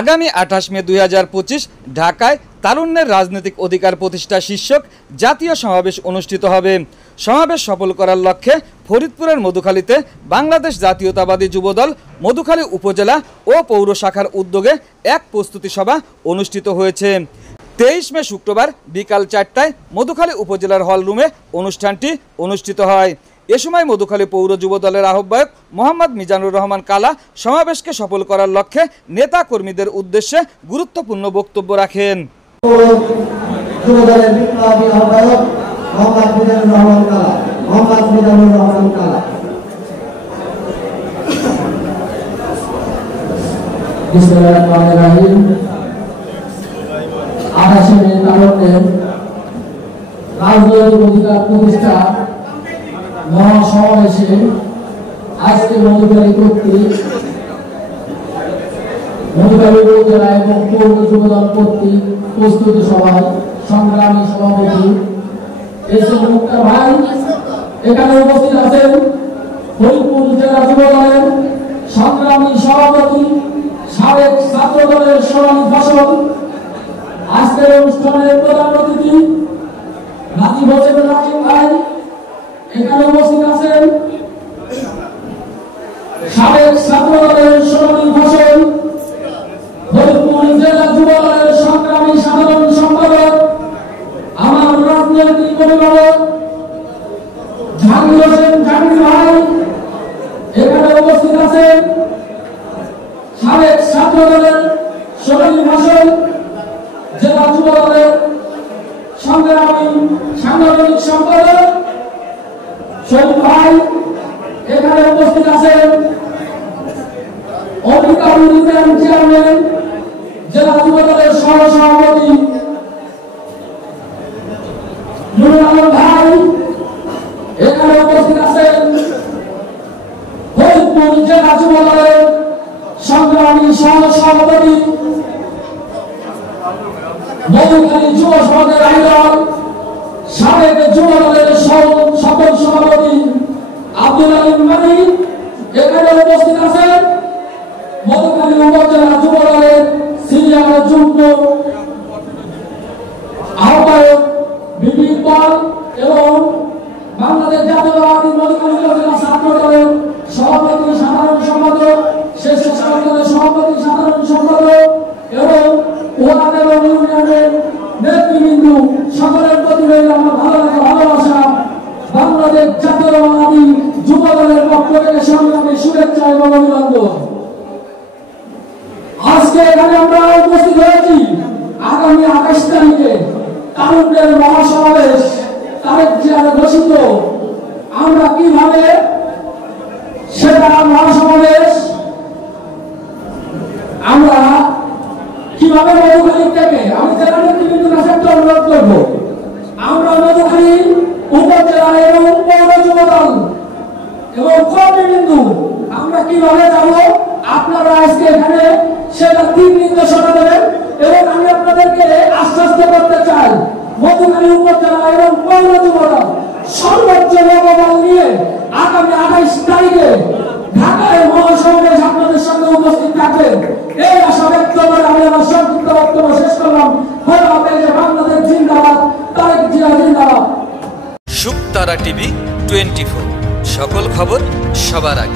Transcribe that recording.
আগামী 28 মে 2025 ঢাকায় তারুণ্যের রাজনৈতিক অধিকার প্রতিষ্ঠা শীর্ষক জাতীয় সমাবেশ অনুষ্ঠিত হবে। সমাবেশ সফল করার লক্ষ্যে ফরিদপুরের মধুখালীতে বাংলাদেশ জাতীয়তাবাদী যুবদল মধুখালী উপজেলা ও পৌর শাখার উদ্যোগে এক প্রস্তুতি সভা অনুষ্ঠিত হয়েছে। 23 মে শুক্রবার বিকাল 4টায় মধুখালী উপজেলার হল রুমে অনুষ্ঠানটি অনুষ্ঠিত হয়। এ সময় মধুখালী পৌর যুব দলের আহ্বায়ক মোহাম্মদ মিজানুর রহমান কালা সমাবেশকে সফল করার লক্ষ্যে নেতা কর্মীদের উদ্দেশ্যে গুরুত্বপূর্ণ বক্তব্য রাখেন। রাজনৈতিক অধিকার প্রতিষ্ঠা মহাসমাবেশে আজকে মধুখালী কর্তৃক মধুখালী উপজেলা এবং পৌর যুবদল কর্তৃক প্রস্তুতি সভায় সংগ্রামী সভাপতি এসএম মুক্তার ভাই এখানে উপস্থিত আছেন। ফরিদপুর জেলা যুবদলের সংগ্রামী সভাপতি সাবেক ছাত্র দলের সোনালী ফসল আজকের অনুষ্ঠানের প্রধান অতিথি রাজীব হোসেন রাজীব ভাই এখানে উপস্থিত আছেন। সাবেক ছাত্র দলের সোনালী ফসল ফরিদপুর জেলা যুব দলের সংগ্রামী সাধারণ সম্পাদক আমার রাজনৈতিক অভিভাবক জাহাঙ্গীর হোসেন জাহাঙ্গীর ভাই এখানে উপস্থিত আছেন। সাবেক ছাত্র দলের সোনালী ফসল জেলা যুব দলের সংগ্রামী সাংগঠনিক সম্পাদক শরীফ ভাই এখানে উপস্থিত আছেন। অধিকারী চেয়ারম্যান জেলা যুব দলের সহ সভাপতি নুরুল আলম ভাই এখানে উপস্থিত আছেন। ফরিদপুর জেলা যুব দলের সংগ্রামী সহ সভাপতি মধুখালী যুব সমাজের আইডল সাবেক যুব দলের সকল সভাপতি আব্দুল আলিম মানি এখানে উপস্থিত আছেন। মধুখালী উপজেলা যুব দলের সিনিয়র যুগ্ম আহ্বায়ক বিপিন পাল এবং বাংলাদেশ জাতীয়তাবাদী মধুখালী উপজেলা ছাত্র দলের সভাপতি সাধারণ সম্পাদক স্বেচ্ছাসেবক দলের সভাপতি সাধারণ সম্পাদক এবং ওয়ার্ড এবং ইউনিয়নের নেতৃবৃন্দ সকলের প্রতি রইল আমার ভালোবাসা। বাংলাদেশ জাতীয়তাবাদী যুব দলের পক্ষ থেকে সংগ্রামী শুভেচ্ছা এবং অভিনন্দন। আজকে এখানে আমরা উপস্থিত হয়েছি আগামী 28 তারিখে তারুণ্যের মহাসমাবেশ তারেক জিয়ার ঘোষিত। আমরা কিভাবে সেটা মহাসমাবেশ আমরা কিভাবে মধুখালী থেকে আমি জেলা নেতৃবৃন্দ কাছে একটা অনুরোধ করবো, আমরা মধুখালী উপজেলা এবং পৌর যুব দল এবং কর্মীবৃন্দ আমরা কিভাবে যাব আপনারা আজকে এখানে সেটা দিক নির্দেশনা দেবেন এবং আমি আপনাদেরকে আশ্বস্ত করতে চাই মধুখালী উপজেলা এবং পৌর যুব দল সর্বোচ্চ মনোবল নিয়ে আগামী 28 তারিখে ঢাকায় মহাসমাবেশ আপনাদের সঙ্গে উপস্থিত থাকবেন এই আশা ব্যক্ত করে আমি আমার সংক্ষিপ্ত বক্তব্য শেষ করলাম। বাংলাদেশ জিন্দাবাদ, তারেক জিয়া জিন্দাবাদ। শুকতারা টিভি 24 সকল খবর সবার আগে।